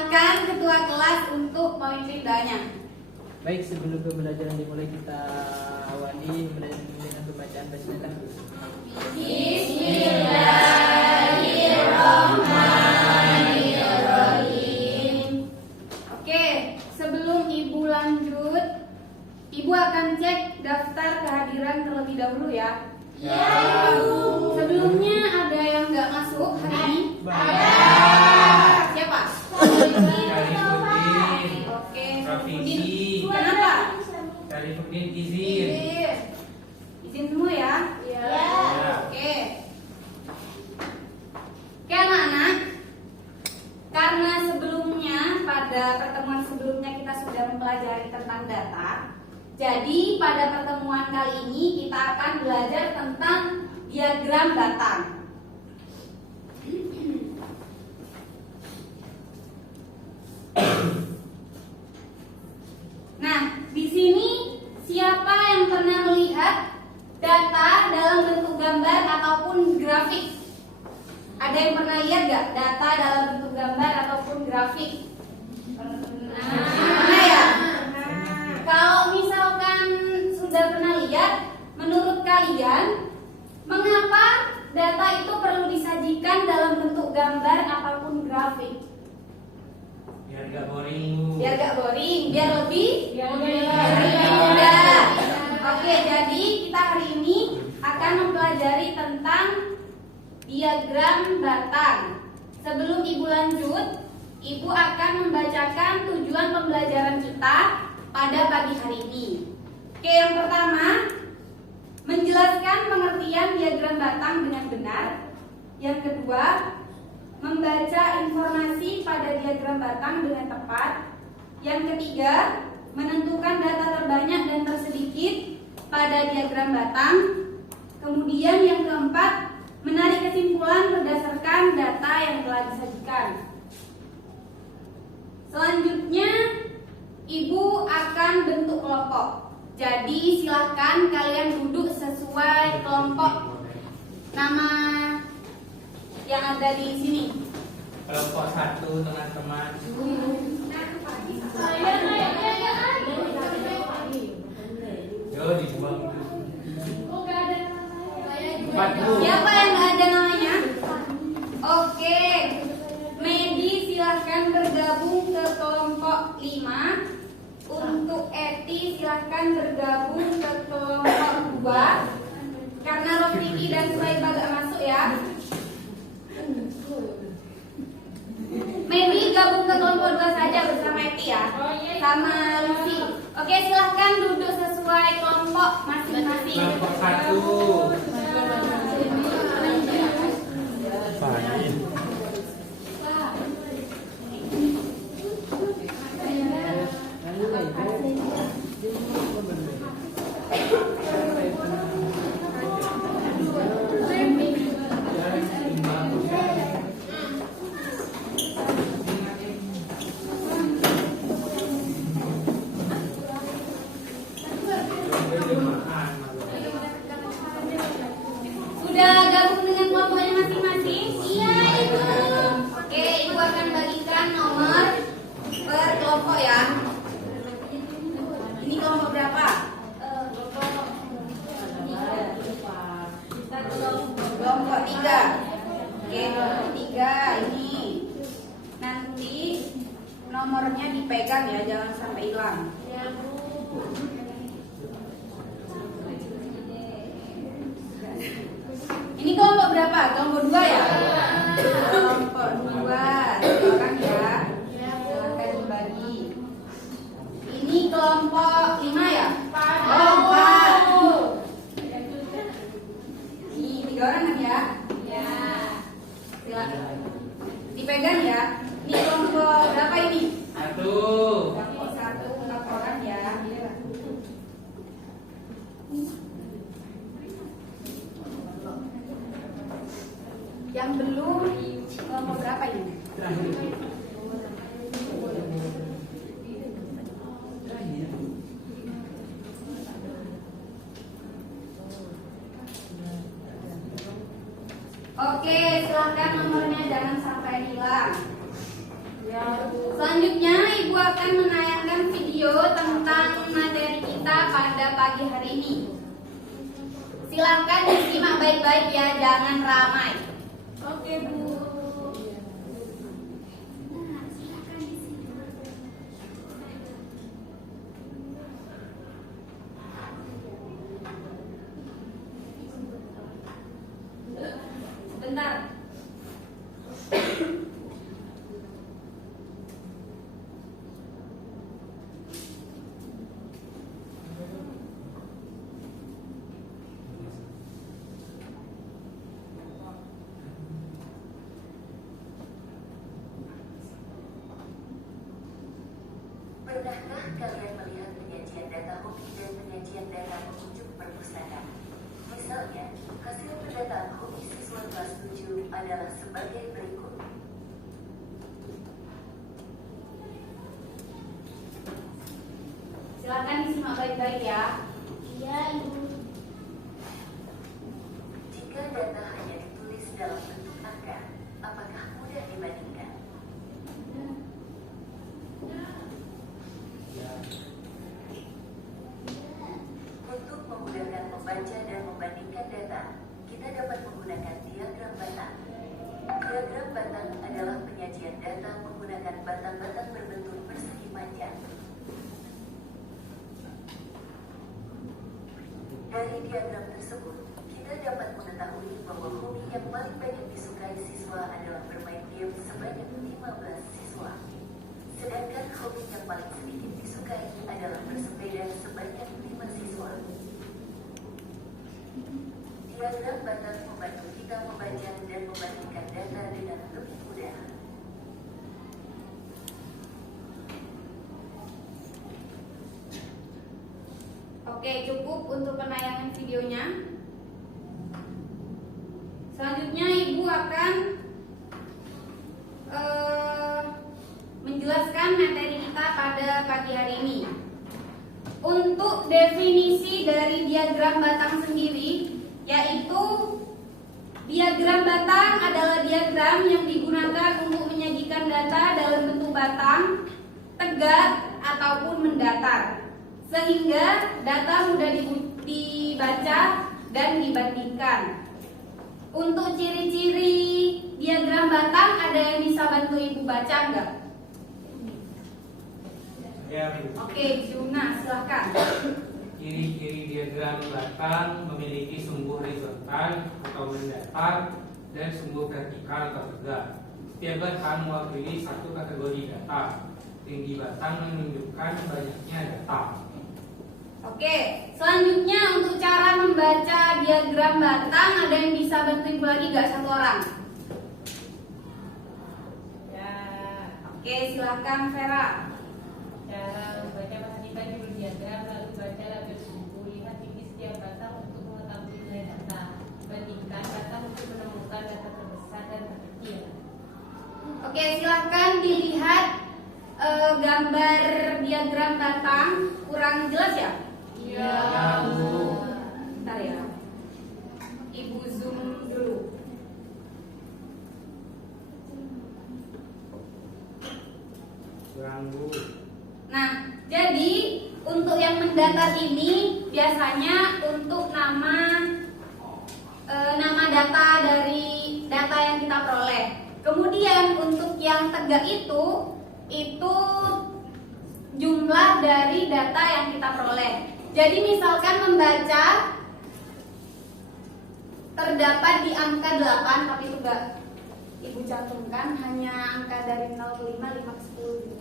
silakan ketua kelas untuk memimpin doanya. Baik, sebelum pembelajaran dimulai kita awali dengan pembacaan basmalah. Bismillahirrahmanirrahim. Oke, sebelum Ibu lanjut, Ibu akan cek daftar kehadiran terlebih dahulu ya. Ya, Bu. Sebelumnya ada yang nggak masuk hari ini? Ada. Siapa? Syarifuddin. Oke. Rafiki. Kenapa? Syarifuddin izin. Izin semua ya? Ya. Oke. Oke anak-anak, karena sebelumnya pada pertemuan sebelumnya kita sudah mempelajari tentang data, jadi pada pertemuan kali ini kita akan belajar tentang diagram batang. Nah, di sini siapa yang pernah melihat data dalam bentuk gambar ataupun grafik? Ada yang pernah lihat gak data dalam bentuk gambar ataupun grafik? Pernah ya? Kalau misalkan sudah pernah lihat, menurut kalian mengapa data itu perlu disajikan dalam bentuk gambar ataupun grafik? Biar gak boring, Bu. Biar gak boring, biar lebih mudah. mudah. Oke, jadi kita hari ini akan mempelajari tentang diagram batang. Sebelum Ibu lanjut, Ibu akan membacakan tujuan pembelajaran kita pada pagi hari ini. Oke, yang pertama, menjelaskan pengertian diagram batang dengan benar. Yang kedua, membaca informasi pada diagram batang dengan tepat. Yang ketiga, menentukan data terbanyak dan tersedikit pada diagram batang. Kemudian yang keempat, menarik kesimpulan berdasarkan data yang telah disajikan. Selanjutnya, Ibu akan bentuk kelompok. Jadi silahkan kalian duduk sesuai kelompok nama yang ada di sini. Kelompok 1 teman-teman. Yo, dibuang. Empat, Bu. Siapa yang nggak ada namanya? Oke, Medi silahkan bergabung ke kelompok 5. Untuk Eti silahkan bergabung ke kelompok 2. Karena Rofiki dan Sulaiba gak masuk ya. Medi gabung ke kelompok 2 saja bersama Eti ya. Sama Lucy. Oke, silahkan duduk sesuai kelompok masing-masing. Kelompok 1. Sudah gabung dengan kelompoknya masing-masing? Iya, Ibu. Oke, Ibu akan bagikan nomor per kelompok ya. Ini kelompok berapa? Kelompok 3. Oke, kelompok 3 ini. Nanti nomornya dipegang ya, jangan sampai hilang. Ini kelompok berapa? Kelompok 2 ya? Kelompok 2, 2 orang ya. Silakan dibagi. Ini kelompok 5 ya? Oh, 4. Ini 3 orang kan ya? Ya. Silakan. Dipegang ya. Ini kelompok berapa ini? 1. Kelompok 1, 4 orang ya. Yang belum kelompok berapa ini? Oke, silahkan nomornya jangan sampai hilang. Selanjutnya Ibu akan menayangkan video tentang materi kita pada pagi hari ini. Silakan disimak baik-baik ya, jangan ramai. Oke, Bu. Bentar. Pernahkah kalian melihat penyajian data hobi dan penyajian data pengunjung perpustakaan? Misalnya, hasil pendataan hobi siswa kelas 7 adalah sebagai berikut. Silakan disimak baik-baik ya. Iya, Ibu. Jika data hanya ditulis dalam bentuk angka, apakah mudah dibandingkan? Untuk memudahkan membaca dan membandingkan data, kita dapat menggunakan diagram batang. Diagram batang adalah penyajian data menggunakan batang-batang berbentuk persegi panjang. Dari diagram tersebut, kita dapat mengetahui bahwa hobi yang paling banyak disukai siswa adalah bermain game sebanyak 15 siswa. Sedangkan hobi yang paling sedikit disukai adalah bersepeda sebanyak 5 siswa. Diagram batang membantu kita membaca dan membandingkan data dengan lebih mudah. Oke, cukup untuk penayangan videonya. Selanjutnya Ibu akan menjelaskan materi kita pada pagi hari ini. Untuk definisi dari diagram batang sendiri, yaitu diagram batang adalah diagram yang digunakan untuk menyajikan data dalam bentuk batang, tegak, ataupun mendatar, sehingga data mudah dibaca dan dibandingkan. Untuk ciri-ciri diagram batang, ada yang bisa bantu Ibu baca enggak? Ya, Bu. Oke, Juna, silahkan. Ciri-ciri diagram batang memiliki sumbu horizontal atau mendatar dan sumbu vertikal atau tegak. Setiap batang mewakili satu kategori data. Tinggi batang menunjukkan banyaknya data. Oke, selanjutnya untuk cara membaca diagram batang, ada yang bisa bantu Ibu lagi gak satu orang? Ya, Oke, silahkan Vera. cara membaca pastikan judul diagram, lalu baca label buku, lihat tinggi setiap batang untuk mengetahui nilai data, bandingkan batang untuk menemukan data terbesar dan terkecil. Oke, silahkan dilihat gambar diagram batang. Kurang jelas ya? Iya. Bentar ya. Ibu zoom dulu. Kurang, Bu. Nah, jadi untuk yang mendatar ini biasanya untuk nama data dari data yang kita peroleh. Kemudian untuk yang tegak itu jumlah dari data yang kita peroleh. Jadi misalkan membaca terdapat di angka 8, tapi itu enggak Ibu cantumkan, hanya angka dari 0 ke 5, 5 ke 10 gitu.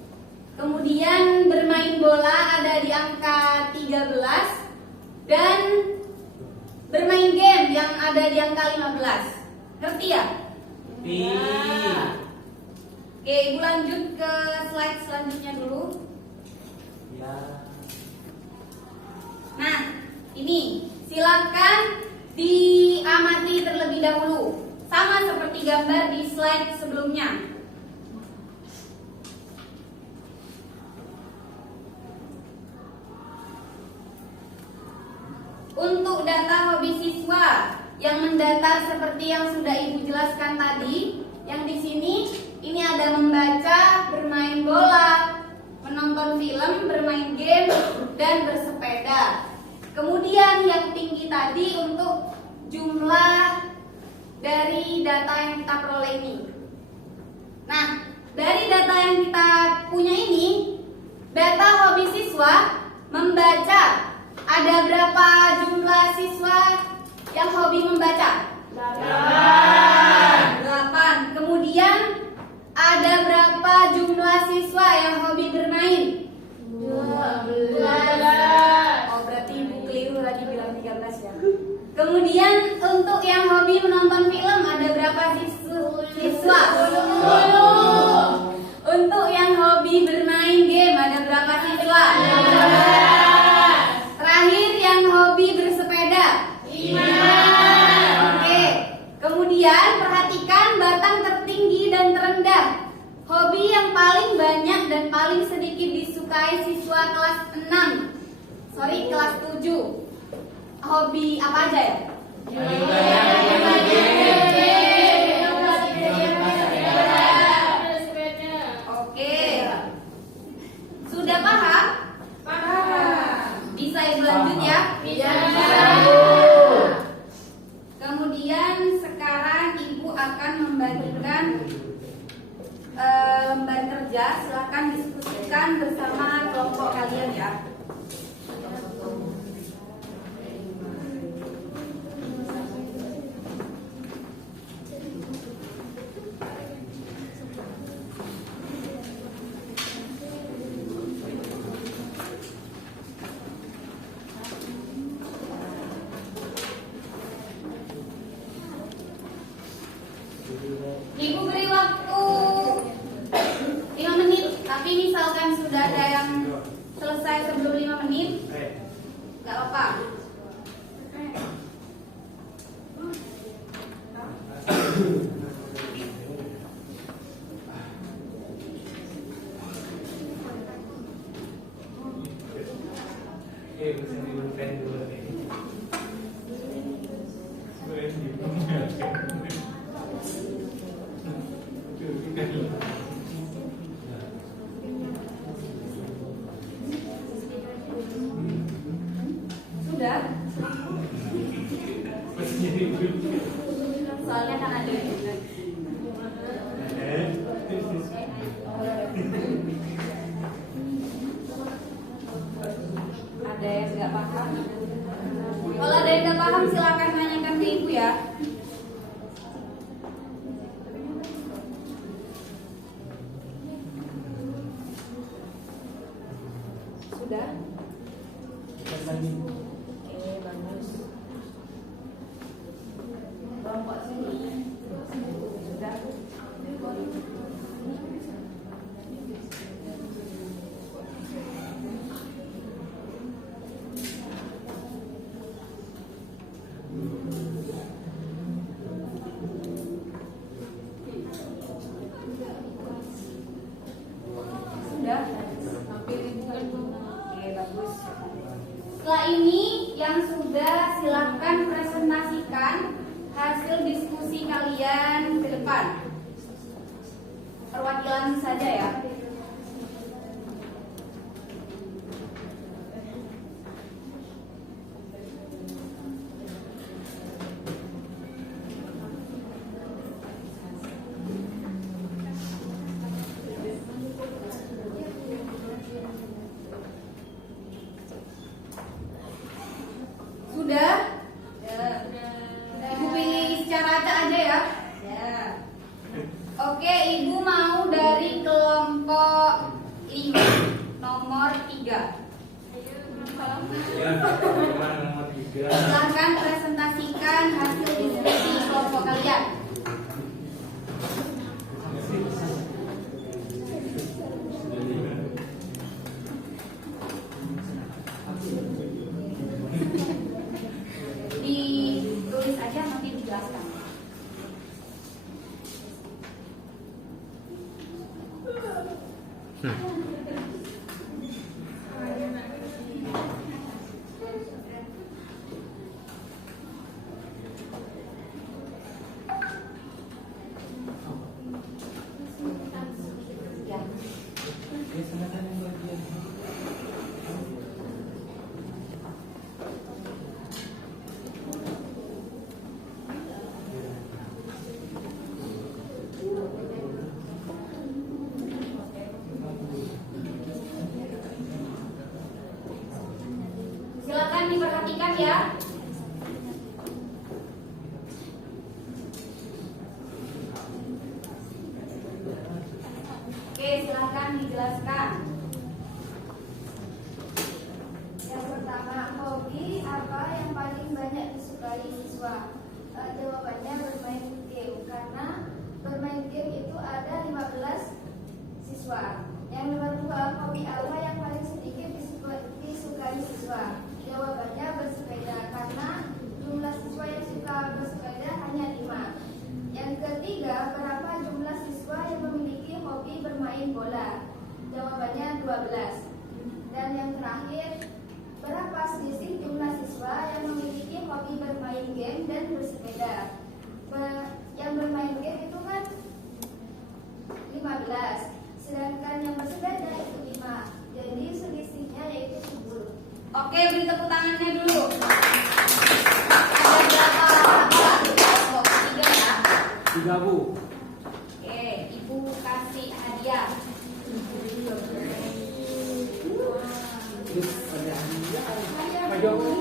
Kemudian bermain bola ada di angka 13 dan bermain game yang ada di angka 15. Ngerti ya? Iya. Oke, Ibu lanjut ke slide selanjutnya dulu. Ya. Nah, ini silakan diamati terlebih dahulu. Sama seperti gambar di slide sebelumnya. Untuk data hobi siswa yang mendatar seperti yang sudah Ibu jelaskan tadi, yang di sini ini ada membaca, bermain bola, dan bersepeda. Kemudian yang tinggi tadi untuk jumlah dari data yang kita peroleh ini. Nah, dari data yang kita punya ini, data hobi siswa membaca. Ada berapa jumlah siswa yang hobi membaca? 8. Kemudian ada berapa jumlah siswa yang hobi bermain? 12. Oh, berarti ibu keliru lagi bilang 13 ya. Kemudian untuk yang hobi menonton film ada berapa siswa? 10. Untuk yang hobi bermain game ada berapa siswa? 15. Terakhir yang hobi bersepeda? 5. Oke. Kemudian perhatikan batang tertinggi dan terendah. Hobi yang paling banyak dan paling sedikit disukai siswa kelas 7. Hobi apa aja ya? Oke. Sudah paham? Paham. Bisa ibu lanjut ya? Bisa. Kemudian sekarang ibu akan membagikan lembar kerja. Silakan diskusikan bersama kelompok kalian ya. Ibu beri waktu 5 menit, tapi misalkan sudah ada yang selesai sebelum 5 menit, nggak apa-apa. Sudah? Soalnya kan ada yang nggak paham. Kalau ada yang nggak paham silakan tanyakan ke ibu ya. Sudah? Oke, bagus. Kelompok sini sudah. Sudah? Oke, bagus. Setelah ini yang sudah silahkan presentasikan hasil diskusi kalian ke depan. Perwakilan saja ya. Sudah? Ibu pilih secara acak aja ya. Oke, ibu mau dari kelompok 5 nomor 3. Silahkan presentasikan hasil diskusi kelompok kalian. Ditulis aja nanti dijelaskan. Ya. Silakan diperhatikan ya. Oke, silakan dijelaskan. Yang pertama, hobi apa yang paling banyak disukai siswa? Jawabannya bermain game, karena bermain game itu ada 15 siswa. Yang nomor 2, hobi apa yang paling sedikit disukai siswa? Jawabannya bersepeda, karena jumlah siswa yang suka bersepeda hanya 5. Yang ketiga, berapa jumlah siswa yang memiliki hobi bermain bola? Jawabannya 12. Dan yang terakhir, berapa selisih jumlah siswa yang memiliki hobi bermain game dan bersepeda? Yang bermain game itu kan 15, sedangkan yang bersepeda itu 5. Jadi selisihnya yaitu 10. Oke, beri tepuk tangannya dulu. Ada berapa bola? Kelompok 3 ya. 3 Bu. Oke, Ibu kasih hadiah. Terus ada Kelompok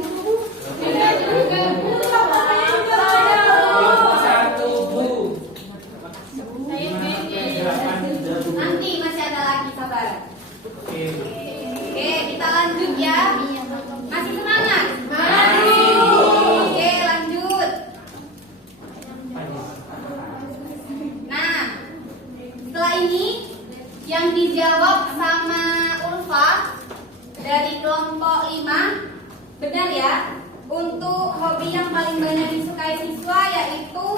1 Bu. Nanti masih ada lagi, sabar. Oke. Oke, kita lanjut ya. Masih semangat? Masih. Oke, lanjut. Nah, setelah ini yang dijawab sama Ulfa dari kelompok 5, benar ya? Untuk hobi yang paling banyak disukai siswa yaitu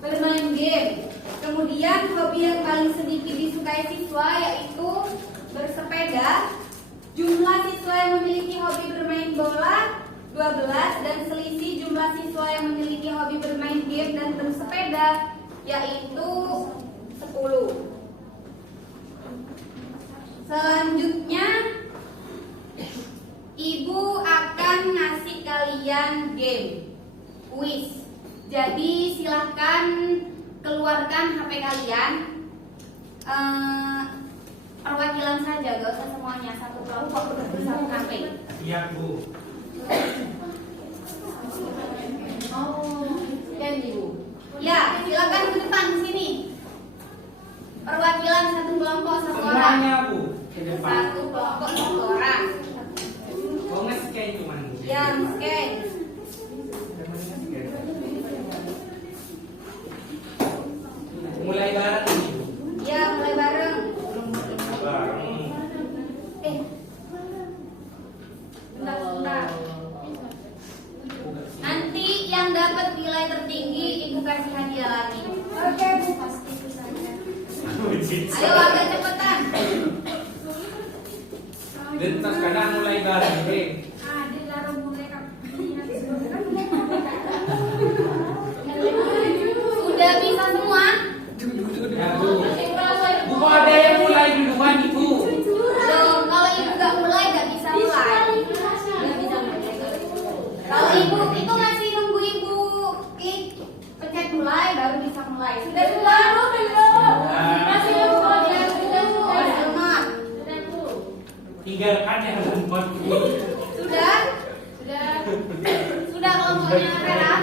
bermain game. Kemudian hobi yang paling sedikit disukai siswa yaitu bersepeda. Jumlah siswa yang memiliki hobi bermain bola 12, dan selisih jumlah siswa yang memiliki hobi bermain game dan bersepeda yaitu 10. Selanjutnya Ibu akan ngasih kalian game kuis. Jadi silahkan keluarkan HP kalian, perwakilan saja, gak usah semuanya, satu kelompok satu HP. Siap Bu. Dan Ibu, ya silakan ke depan sini. Perwakilan satu kelompok satu orang. Semuanya Bu. Ke depan. Satu kelompok satu orang. Mau nge-scan cuman Bu. Yang scan. Mulai bareng nih Bu. Ya mulai bareng. Bareng. Bentar. Nanti yang dapat nilai tertinggi Ibu kasih hadiah lagi. Oke, Bu, pasti bisa. Ayo agak cepetan. Dan terus kadang mulai bareng deh. Sudah bisa semua? Ya Bu. Bu kok ada yang mulai duluan Ibu? Loh, kalau Ibu gak mulai gak bisa mulai. Gak bisa mulai. Kalau Ibu itu masih nunggu Ibu klik pencet mulai baru bisa mulai. Sudah mulai? Belum. Masih belum. Tinggalkan yang lempar Bu. Sudah? Sudah kelompoknya Vera?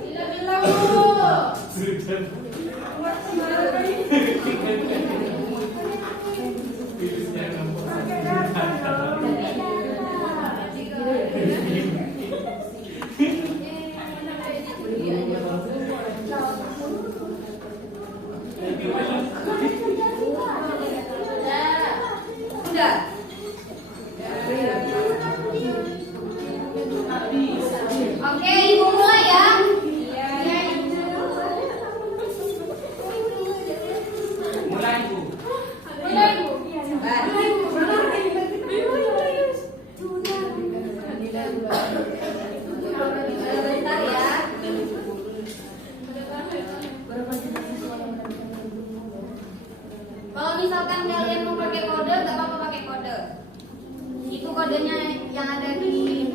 Bilang Bu. Sudah. Virusnya lempar. Sudah. Oke, Ibu mulai ya. Mulai Bu. Sabar. Bentar ya. Kalau misalkan kalian mau pakai kode, gak apa-apa pakai kode. Itu kodenya yang ada di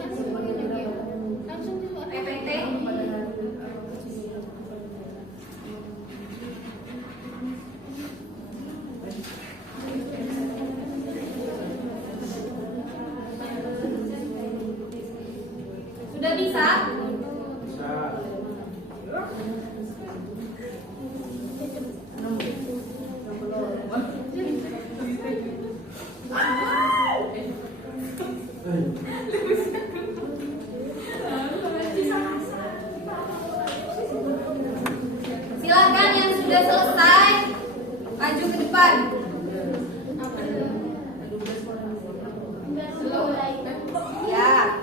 PPT. Sudah bisa? Bisa. Silakan yang sudah selesai maju ke depan. Ya.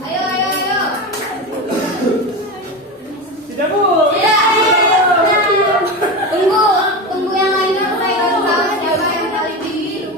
Ayo, ayo, ayo. Tidak, Bu. Ya. Tunggu yang lainnya. Saya baru tahu siapa yang paling tinggi.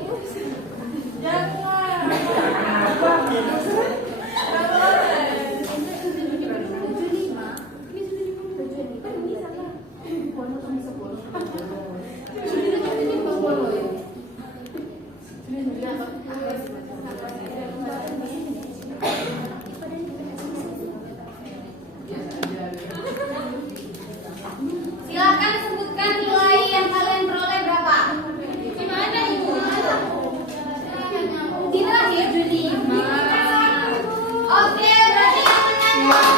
Silakan sebutkan nilai yang kalian peroleh berapa? Gimana Ibu? Di terakhir 5. Oke, berarti yang menang.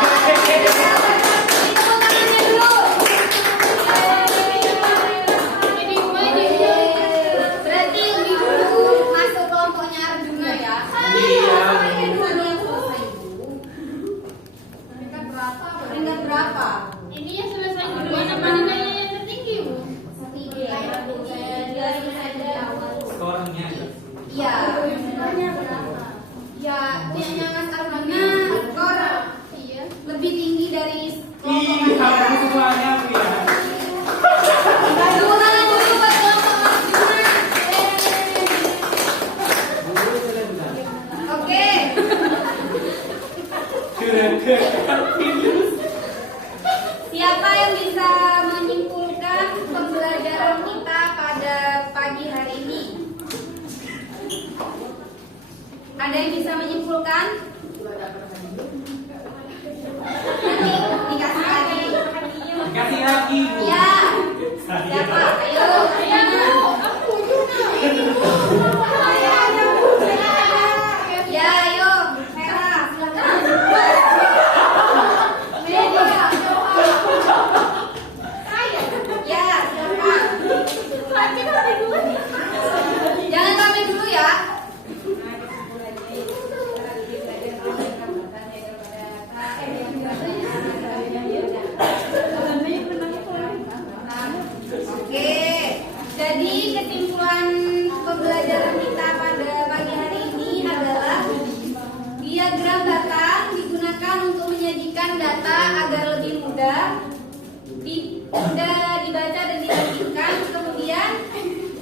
Tepuk tangannya dulu. Berarti lebih dulu masuk kelompoknya Arjuna ya. Iya. Dua-duanya selesai, Bu. Peringkat berapa? Ini yang selesai duluan apa nilainya yang tertinggi, Bu? Skornya. Iya. Ya, punyanya Mas Armana skor lebih tinggi dari kelompok Ih, Mas hampir semuanya, Bu ya. Tepuk tangan dulu buat kelompok Arjuna. Oke. Siapa yang bisa menyimpulkan pembelajaran kita pada pagi hari ini? Ada yang bisa menyimpulkan? Nanti dikasih lagi. Kasih lagi, Bu. Ya. Siapa? Ayo. Ya, ayo. Merah, silakan. Ya, silakan. Jangan rame dulu ya. Oke, jadi kesimpulan pembelajaran kita pada pagi hari ini adalah diagram batang digunakan untuk menyajikan data agar lebih mudah dibaca dan diartikan. Kemudian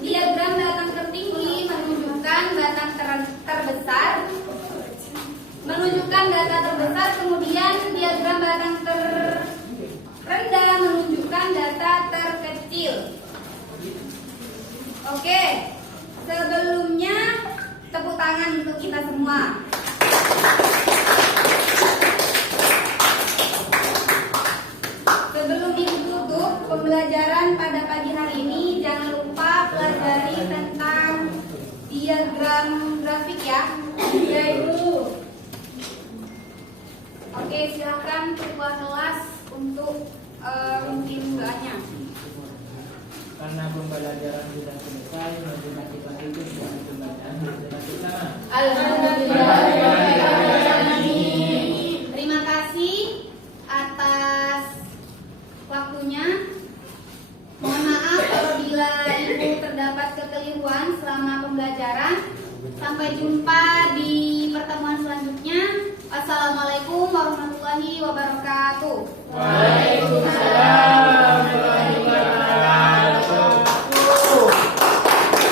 diagram batang tertinggi menunjukkan batang terbesar, menunjukkan data terbesar. Kemudian diagram batang terendah menunjukkan data terkecil. Oke, sebelumnya tepuk tangan untuk kita semua. Sebelum Ibu tutup pembelajaran pada pagi hari ini, jangan lupa pelajari tentang diagram grafik ya. Ya Ibu. Oke, silakan ketua kelas untuk mungkin doanya. Karena pembelajaran sudah selesai, marilah kita tutup dengan pembacaan surat utama. Terima kasih atas waktunya. Mohon maaf apabila Ibu terdapat kekeliruan selama pembelajaran. Sampai jumpa di pertemuan selanjutnya. Assalamualaikum warahmatullahi wabarakatuh.